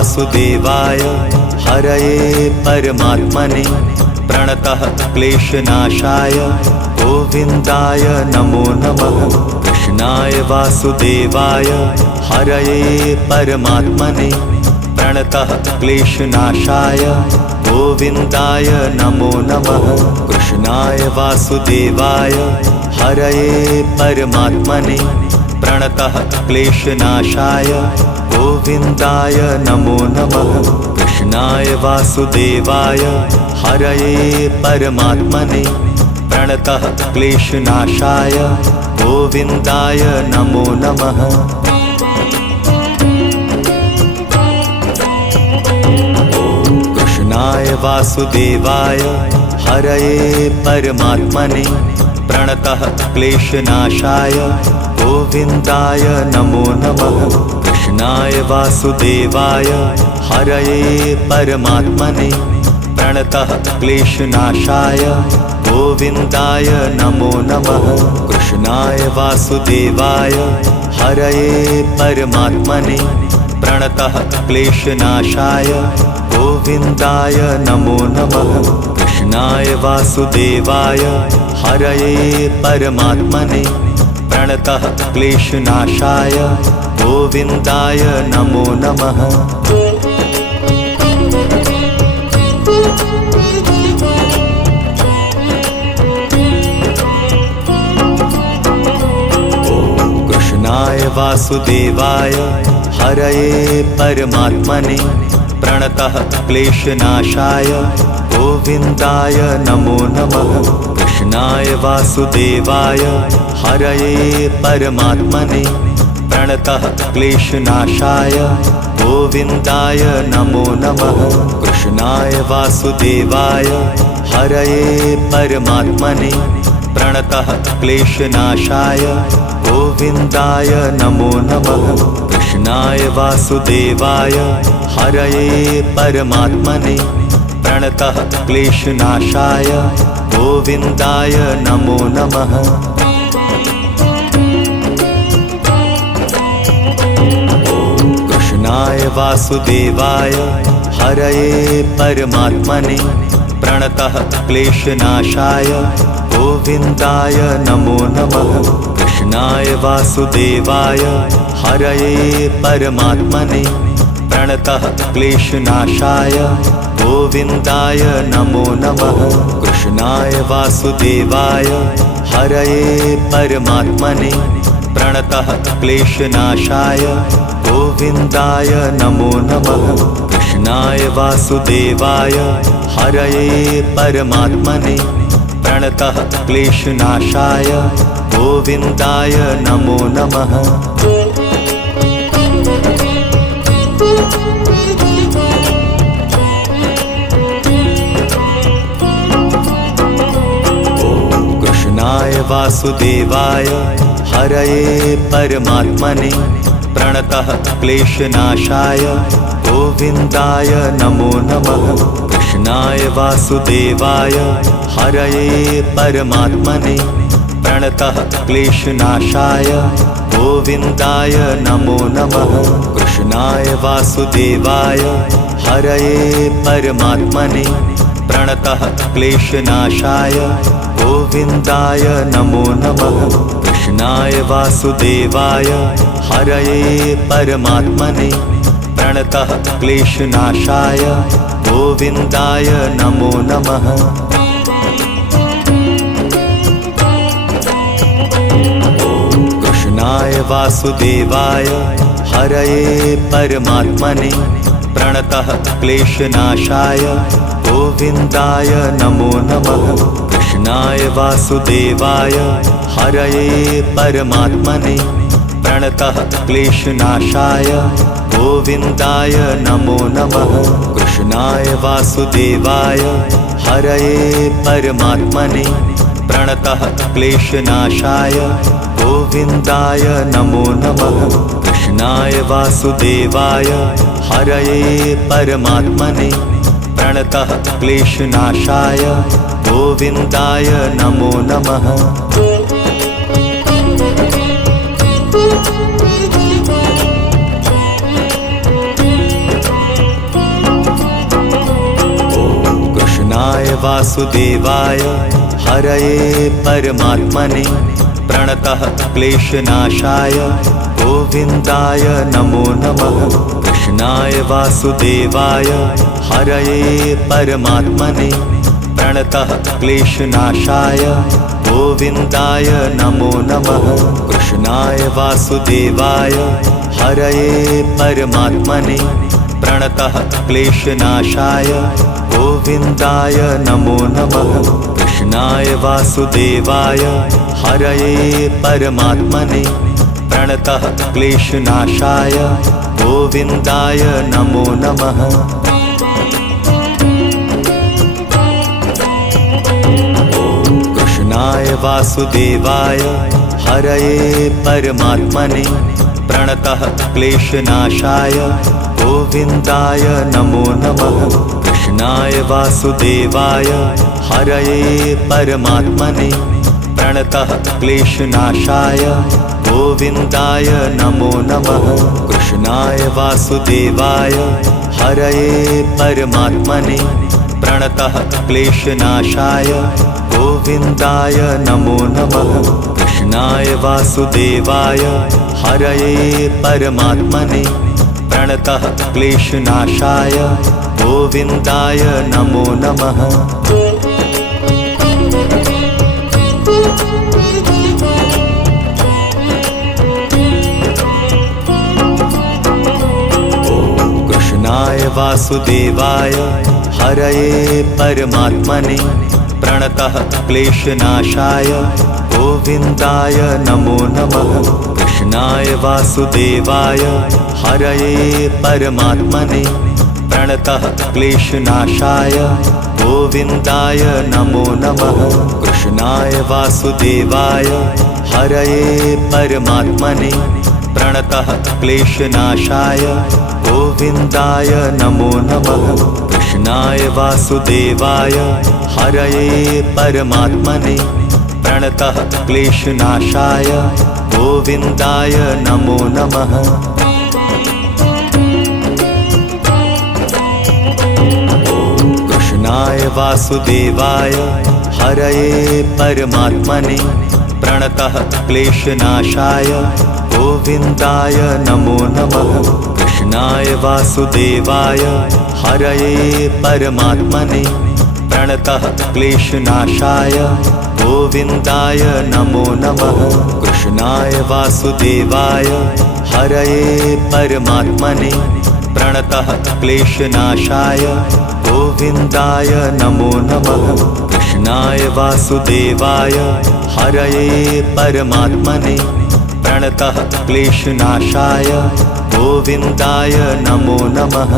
वासुदेवाय हरये परमात्मने प्रणतः क्लेशनाशाय गोविन्दाय नमो नमः। कृष्णाय वासुदेवाय हरये परमात्मने प्रणतः क्लेशनाशाय गोविन्दाय नमो नमः। कृष्णाय वासुदेवाय हरये परमात्मने प्रणतः क्लेशनाशाय गोविन्दाय नमो नमः। कृष्णाय वासुदेवाय हरये परमात्मने प्रणतः क्लेशनाशाय गोविन्दाय नमो नमः। कृष्णाय वासुदेवाय हरये परमात्मने प्रणतः क्लेशनाशाय गोविन्दाय नमो नमः। कृष्णाय वासुदेवाय हरये परमात्मने प्रणतः क्लेशनाशाय गोविन्दाय नमो नमः। कृष्णाय वासुदेवाय हरये परमात्मने प्रणतः क्लेशनाशाय गोविन्दाय नमो नमः। कृष्णाय वासुदेवाय हरये परमात्मने प्रणतः क्लेशनाशाय गोविन्दाय नमो नमः। कृष्णाय वासुदेवाय हरये परमात्मने प्रणतः क्लेशनाशाय गोविन्दाय नमो नमः। कृष्णाय वासुदेवाय हरये परमात्मने प्रणतः क्लेशनाशाय गोविन्दाय नमो नमः। कृष्णाय वासुदेवाय हरये परमात्मने प्रणतः क्लेशनाशाय गोविन्दाय नमो नमः। कृष्णाय वासुदेवाय हरये परमात्मने प्रणतः क्लेशनाशाय गोविन्दाय नमो नमः। कृष्णाय वासुदेवाय हरये परमात्मने प्रणतः क्लेशनाशाय गोविन्दाय नमो नमः। कृष्णाय वासुदेवाय हरये परमात्मने प्रणतः क्लेशनाशाय गोविन्दाय नमो नमः। कृष्णाय वासुदेवाय हरये परमात्मने प्रणतः क्लेशनाशाय गोविन्दाय नमो नमः। कृष्णाय वासुदेवाय हरये परमात्मने प्रणतः क्लेशनाशाय गोविन्दाय नमो नमः। कृष्णाय वासुदेवाय हरये परमात्मने प्रणतः क्लेशनाशाय गोविन्दाय नमो नमः। कृष्णाय वासुदेवाय हरये परमात्मने प्रणतः क्लेशनाशाय गोविन्दाय नमो नमः। कृष्णाय वासुदेवाय हरये परमात्मने प्रणतः क्लेशनाशाय गोविन्दाय नमो नमः। कृष्णाय वासुदेवाय हरये परमात्मने प्रणतः क्लेशनाशाय गोविन्दाय नमो नमः। कृष्णाय वासुदेवाय हरये परमात्मने प्रणतः क्लेशनाशाय गोविन्दाय नमो नमः। कृष्णाय वासुदेवाय हरये परमात्मने प्रणतः क्लेशनाशाय गोविन्दाय नमो नमः। कृष्णाय वासुदेवाय हरये परमात्मने प्रणतः क्लेशनाशाय गोविन्दाय नमो नमः। कृष्णाय वासुदेवाय हरये परमात्मने प्रणतः क्लेशनाशाय गोविन्दाय नमो नमः। कृष्णाय वासुदेवाय हरये परमात्मने प्रणतः क्लेशनाशाय गोविन्दाय नमो नमः। कृष्णाय वासुदेवाय हरये परमात्मने प्रणतः क्लेशनाशाय गोविन्दाय नमो नमः। कृष्णाय वासुदेवाय हरये परमात्मने प्रणतः क्लेशनाशाय गोविन्दाय नमो नमः। कृष्णाय वासुदेवाय हरये परमात्मने प्रणतः क्लेशनाशाय गोविन्दाय नमो नमः। कृष्णाय वासुदेवाय हरये परमात्मने प्रणतः क्लेशनाशाय गोविन्दाय नमो नमः। कृष्णाय वासुदेवाय हरये परमात्मने प्रणतः क्लेशनाशाय गोविन्दाय नमो नमः। कृष्णाय वासुदेवाय हरये परमात्मने प्रणतः क्लेशनाशाय गोविन्दाय नमो नमः। कृष्णाय वासुदेवाय हरये परमात्मने प्रणतः क्लेशनाशाय गोविन्दाय नमो नमः। कृष्णाय वासुदेवाय हरये परमात्मने प्रणतः क्लेशनाशाय गोविन्दाय नमो नमः। कृष्णाय वासुदेवाय हरये परमात्मने प्रणतः क्लेशनाशाय गोविन्दाय नमो नमः। कृष्णाय वासुदेवाय हरये परमात्मने प्रणतः क्लेशनाशाय गोविन्दाय नमो नमः। कृष्णाय वासुदेवाय हरये परमात्मने प्रणतः क्लेशनाशाय गोविन्दाय नमो नमः। कृष्णाय वासुदेवाय हरये परमात्मने प्रणतः क्लेशनाशाय गोविन्दाय नमो नमः। कृष्णाय वासुदेवाय हरये परमात्मने प्रणतः क्लेशनाशाय गोविन्दाय नमो नमः। कृष्णाय वासुदेवाय हरये परमात्मने प्रणतः क्लेशनाशाय गोविन्दाय नमो नमः। कृष्णाय वासुदेवाय हरये परमात्मने प्रणतः क्लेशनाशाय गोविन्दाय नमो नमः।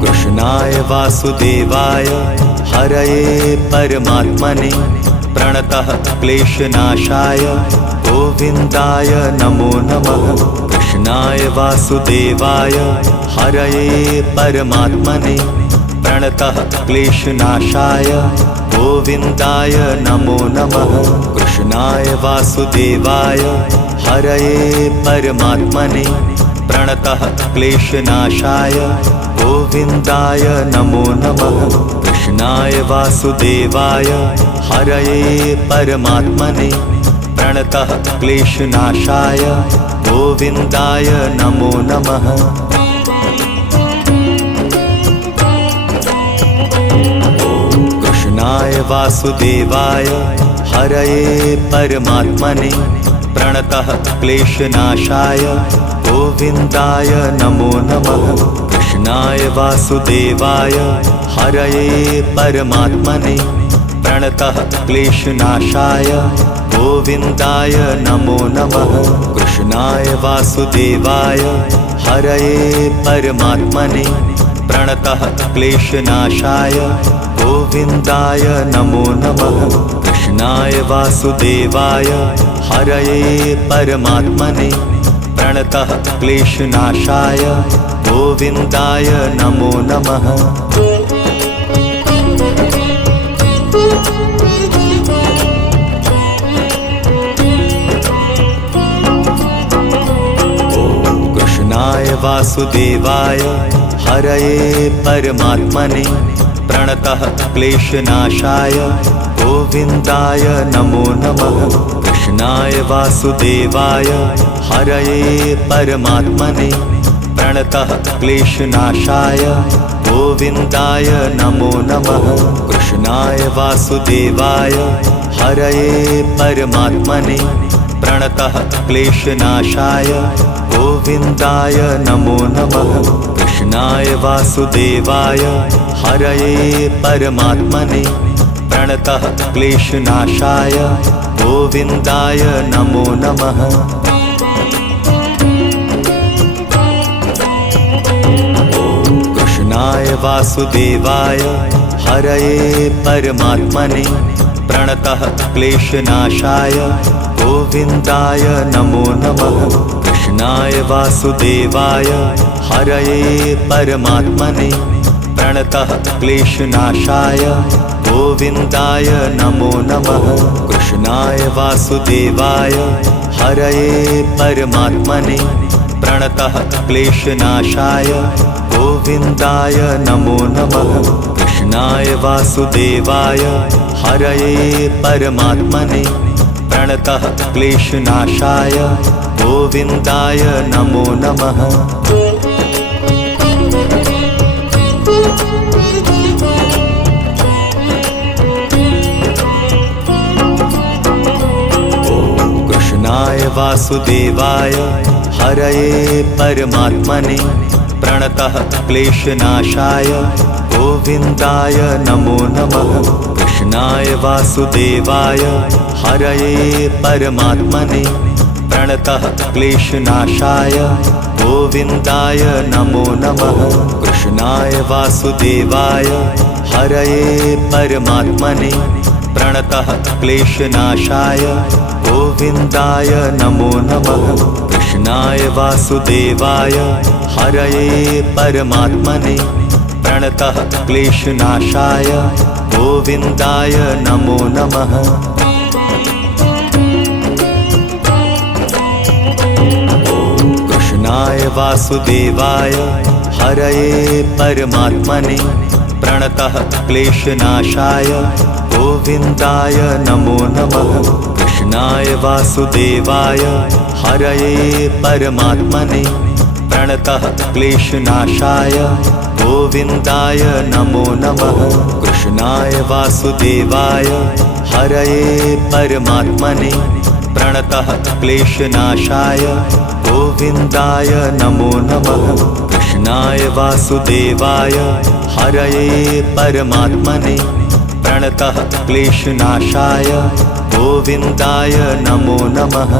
कृष्णाय वासुदेवाय हरये परमात्मने प्रणतः क्लेशनाशाय गोविन्दाय नमो नमः। कृष्णाय वासुदेवाय हरये परमात्मने प्रणतः क्लेशनाशाय गोविन्दाय नमो नमः। कृष्णाय वासुदेवाय हरये परमात्मने प्रणतः क्लेशनाशाय गोविन्दाय नमो नमः। कृष्णाय वासुदेवाय हरये परमात्मने प्रणतः क्लेशनाशाय गोविन्दाय नमो नमः। कृष्णाय वासुदेवाय हरये परमात्मने प्रणतः क्लेशनाशाय गोविन्दाय नमो नमः। कृष्णाय वासुदेवाय हरये परमात्मने प्रणतः क्लेशनाशाय गोविन्दाय नमो नमः। कृष्णाय वासुदेवाय हरये परमात्मने प्रणतः क्लेशनाशाय गोविन्दाय नमो नमः। कृष्णाय वासुदेवाय हरये परमात्मने प्रणतः क्लेशनाशाय गोविन्दाय नमो नमः। वासुदेवाय हरये परमात्मने प्रणतः क्लेशनाशाय गोविन्दाय नमो नमः। कृष्णाय वासुदेवाय हरये परमात्मने प्रणतः क्लेशनाशाय गोविन्दाय नमो नमः। कृष्णाय वासुदेवाय हरये परमात्मने प्रणतः क्लेशनाशाय गोविन्दाय नमो नमः। कृष्णाय वासुदेवाय हरये परमात्मने प्रणतः क्लेशनाशाय गोविन्दाय नमो नमः। कृष्णाय वासुदेवाय हरये परमात्मने प्रणतः क्लेशनाशाय गोविन्दाय नमो नमः। कृष्णाय वासुदेवाय हरये परमात्मने प्रणतः क्लेशनाशाय गोविन्दाय नमो नमः। कृष्णाय वासुदेवाय हरये परमात्मने प्रणतः क्लेशनाशाय गोविन्दाय नमो नमः। कृष्णाय वासुदेवाय हरये परमात्मने प्रणतः क्लेशनाशाय गोविन्दाय नमो नमः। कृष्णाय वासुदेवाय हरये परमात्मने प्रणतः क्लेशनाशाय गोविन्दाय नमो नमः। कृष्णाय वासुदेवाय हरये परमात्मने प्रणतः क्लेशनाशाय गोविन्दाय नमो नमः। कृष्णाय वासुदेवाय हरये परमात्मने प्रणतः क्लेशनाशाय गोविन्दाय नमो नमः। कृष्णाय वासुदेवाय हरये परमात्मने प्रणतः क्लेशनाशाय गोविन्दाय नमो नमः। कृष्णाय वासुदेवाय हरये परमात्मने प्रणतः क्लेशनाशाय गोविन्दाय नमो नमः। कृष्णाय वासुदेवाय हरये परमात्मने प्रणतः क्लेशनाशाय गोविन्दाय नमो नमः। कृष्णाय वासुदेवाय हरये परमात्मने प्रणतः क्लेशनाशाय गोविन्दाय नमो नमः। कृष्णाय वासुदेवाय हरये परमात्मने प्रणतः क्लेशनाशाय गोविन्दाय नमो नमः।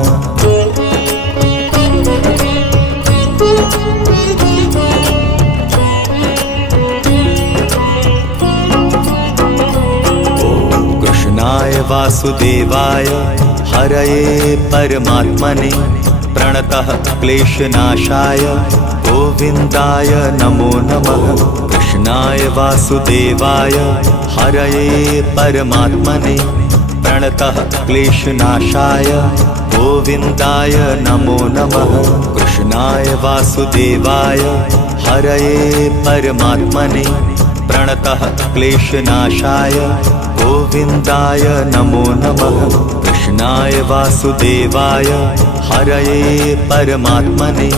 कृष्णाय वासुदेवाय हरये परमात्मने प्रणतः क्लेशनाशाय गोविन्दाय नमो नमः। कृष्णाय वासुदेवाय हरये परमात्मने प्रणतः क्लेशनाशाय गोविन्दाय नमो नमः। कृष्णाय वासुदेवाय हरये परमात्मने प्रणतः क्लेशनाशाय गोविन्दाय नमो नमः। कृष्णाय वासुदेवाय हरये परमात्मने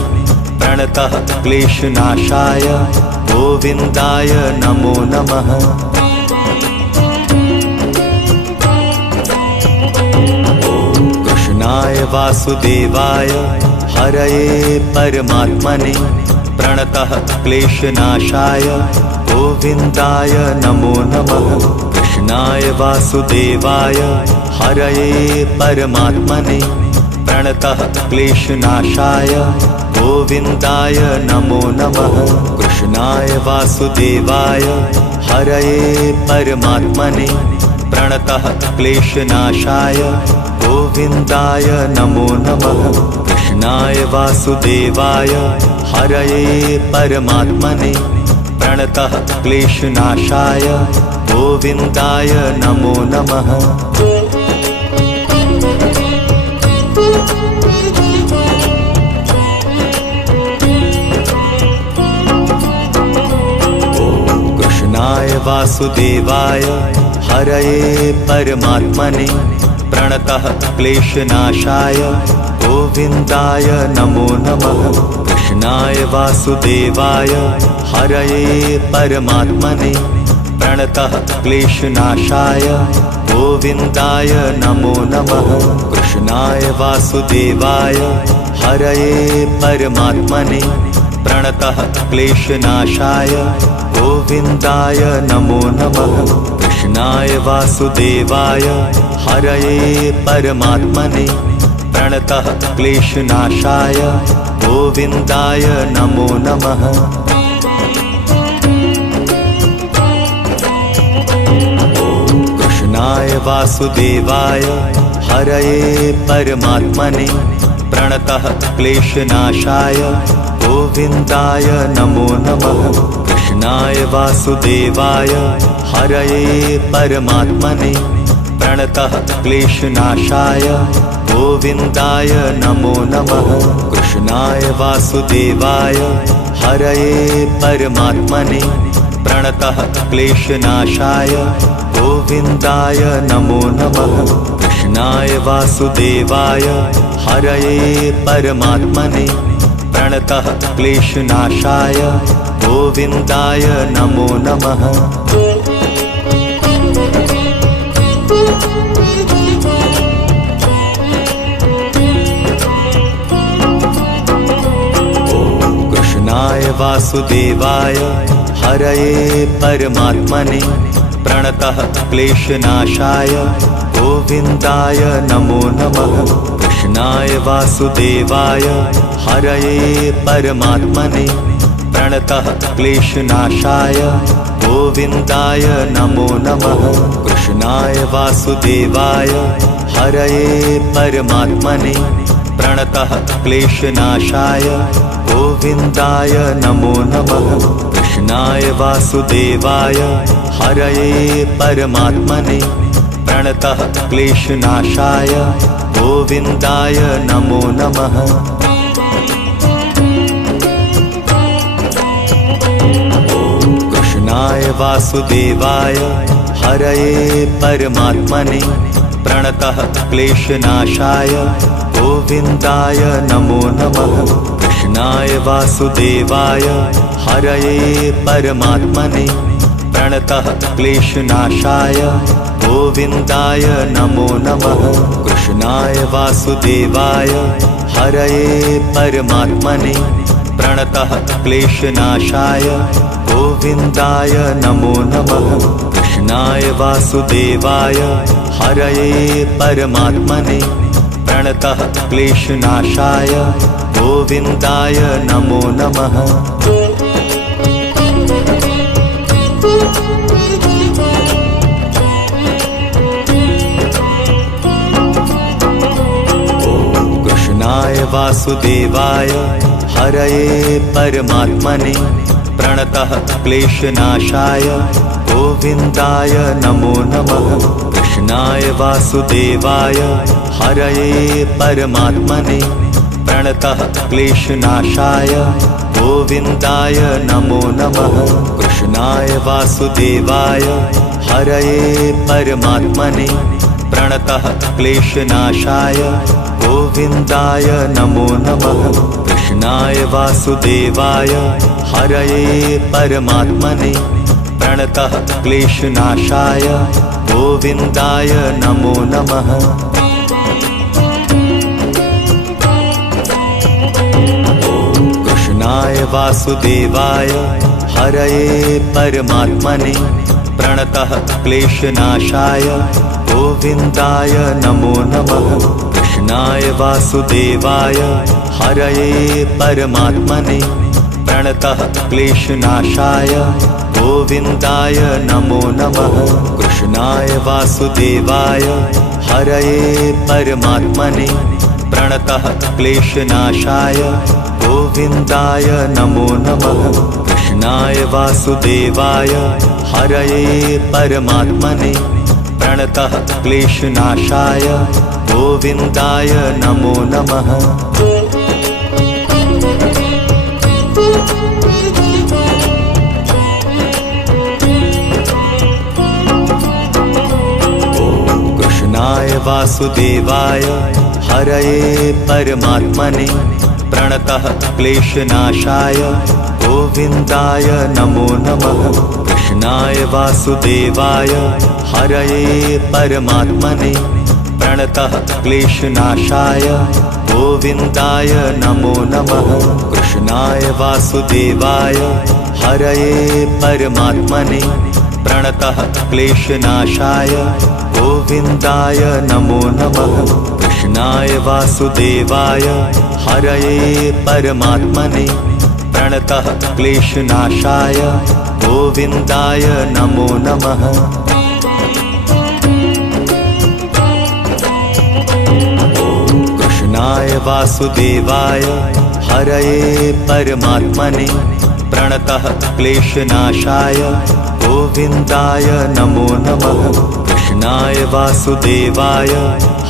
प्रणतः क्लेशनाशाय गोविन्दाय नमो नमः। कृष्णाय वासुदेवाय हरये परमात्मने प्रणतः क्लेशनाशाय गोविन्दाय नमो नमः। कृष्णाय वासुदेवाय हरये परमात्मने प्रणतः क्लेशनाशाय गोविन्दाय नमो नमः। कृष्णाय वासुदेवाय हरये परमात्मने प्रणतः क्लेशनाशाय गोविन्दाय नमो नमः। कृष्णाय वासुदेवाय हरये परमात्मने प्रणतः क्लेशनाशाय गोविन्दाय नमो नमः। वासुदेवाय हरये परमात्मने प्रणतः क्लेशनाशाय गोविन्दाय नमो नमः। कृष्णाय वासुदेवाय हरये परमात्मने प्रणतः क्लेशनाशाय गोविन्दाय नमो नमः। कृष्णाय वासुदेवाय हरये परमात्मने प्रणतः क्लेशनाशाय गोविन्दाय नमो नमः। कृष्णाय वासुदेवाय हरये परमात्मने प्रणतः क्लेशनाशाय गोविन्दाय नमो नमः। कृष्णाय वासुदेवाय हरये परमात्मने प्रणतः क्लेशनाशाय गोविन्दाय नमो नमः। कृष्णाय वासुदेवाय हरये परमात्मने प्रणतः क्लेशनाशाय गोविन्दाय नमो नमः। कृष्णाय वासुदेवाय हरये परमात्मने प्रणतः क्लेशनाशाय गोविन्दाय नमो नमः। कृष्णाय वासुदेवाय हरये परमात्मने प्रणतः क्लेशनाशाय गोविन्दाय नमो नमः। कृष्णाय वासुदेवाय हरये परमात्मने प्रणतः क्लेशनाशाय गोविन्दाय नमो नमः। कृष्णाय वासुदेवाय हरये परमात्मने प्रणतः क्लेशनाशाय गोविन्दाय नमो नमः। कृष्णाय वासुदेवाय हरये परमात्मने प्रणतः क्लेशनाशाय गोविन्दाय नमो नमः। कृष्णाय वासुदेवाय हरये परमात्मने प्रणतः क्लेशनाशाय गोविन्दाय नमो नमः। कृष्णाय वासुदेवाय हरये परमात्मने प्रणतः क्लेशनाशाय गोविन्दाय नमो नमः। कृष्णाय वासुदेवाय हरये परमात्मने प्रणतः क्लेशनाशाय गोविन्दाय नमो नमः। कृष्णाय वासुदेवाय हरये परमात्मने प्रणतः क्लेशनाशाय गोविन्दाय नमो नमः। कृष्णाय वासुदेवाय हरये परमात्मने प्रणतः क्लेशनाशाय गोविन्दाय नमो नमः। कृष्णाय वासुदेवाय हरये परमात्मने प्रणतः क्लेशनाशाय गोविन्दाय नमो नमः। कृष्णाय वासुदेवाय हरये परमात्मने प्रणतः क्लेशनाशाय गोविन्दाय नमो नमः। कृष्णाय वासुदेवाय हरये परमात्मने प्रणतः क्लेशनाशाय गोविन्दाय नमो नमः। कृष्णाय वासुदेवाय हरये परमात्मने प्रणतः क्लेशनाशाय गोविन्दाय नमो नमः। कृष्णाय वासुदेवाय हरये परमात्मने प्रणतः क्लेशनाशाय गोविन्दाय नमो नमः। कृष्णाय वासुदेवाय हरये परमात्मने प्रणतः क्लेशनाशाय गोविन्दाय नमो नमः। कृष्णाय वासुदेवाय हरये परमात्मने प्रणतः क्लेशनाशाय गोविन्दाय नमो नमः। कृष्णाय वासुदेवाय हरये परमात्मने प्रणतः क्लेशनाशाय गोविन्दाय नमो नमः। कृष्णाय वासुदेवाय हरये परमात्मने प्रणतः क्लेशनाशाय गोविन्दाय नमो नमः। कृष्णाय वासुदेवाय हरये परमात्मने प्रणतः क्लेशनाशाय गोविन्दाय नमो नमः। कृष्णाय वासुदेवाय हरये परमात्मने प्रणतः क्लेशनाशाय गोविन्दाय नमो नमः। कृष्णाय वासुदेवाय हरये परमात्मने प्रणतः क्लेशनाशाय गोविन्दाय नमो नमः। कृष्णाय वासुदेवाय हरये परमात्मने प्रणतः क्लेशनाशाय गोविन्दाय नमो नमः। कृष्णाय वासुदेवाय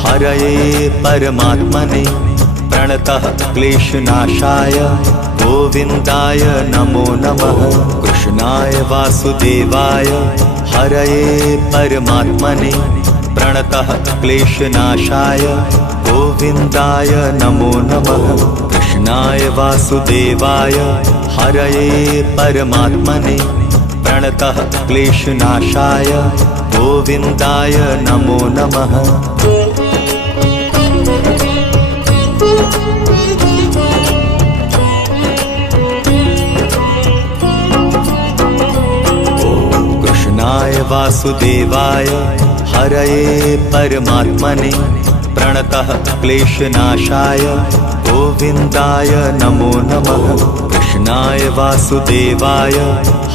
हरये परमात्मने प्रणतः क्लेशनाशाय गोविन्दाय नमो नमः। कृष्णाय वासुदेवाय हरये परमात्मने प्रणतः क्लेशनाशाय गोविन्दाय नमो नमः। कृष्णाय वासुदेवाय हरये परमात्मने प्रणतः क्लेशनाशाय गोविन्दाय नमो नमः। कृष्णाय वासुदेवाय हरये परमात्मने प्रणतः क्लेशनाशाय गोविन्दाय नमो नमः। कृष्णाय वासुदेवाय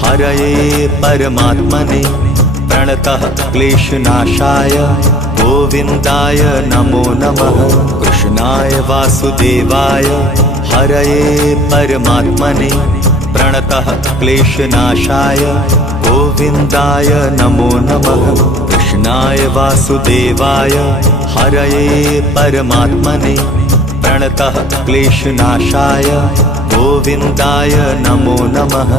हरये परमात्मने प्रणतः क्लेशनाशाय गोविन्दाय नमो नमः। कृष्णाय वासुदेवाय हरये परमात्मने प्रणतः क्लेशनाशाय गोविन्दाय नमो नमः। कृष्णाय वासुदेवाय हरये परमात्मने प्रणतः क्लेशनाशाय गोविन्दाय नमो नमः।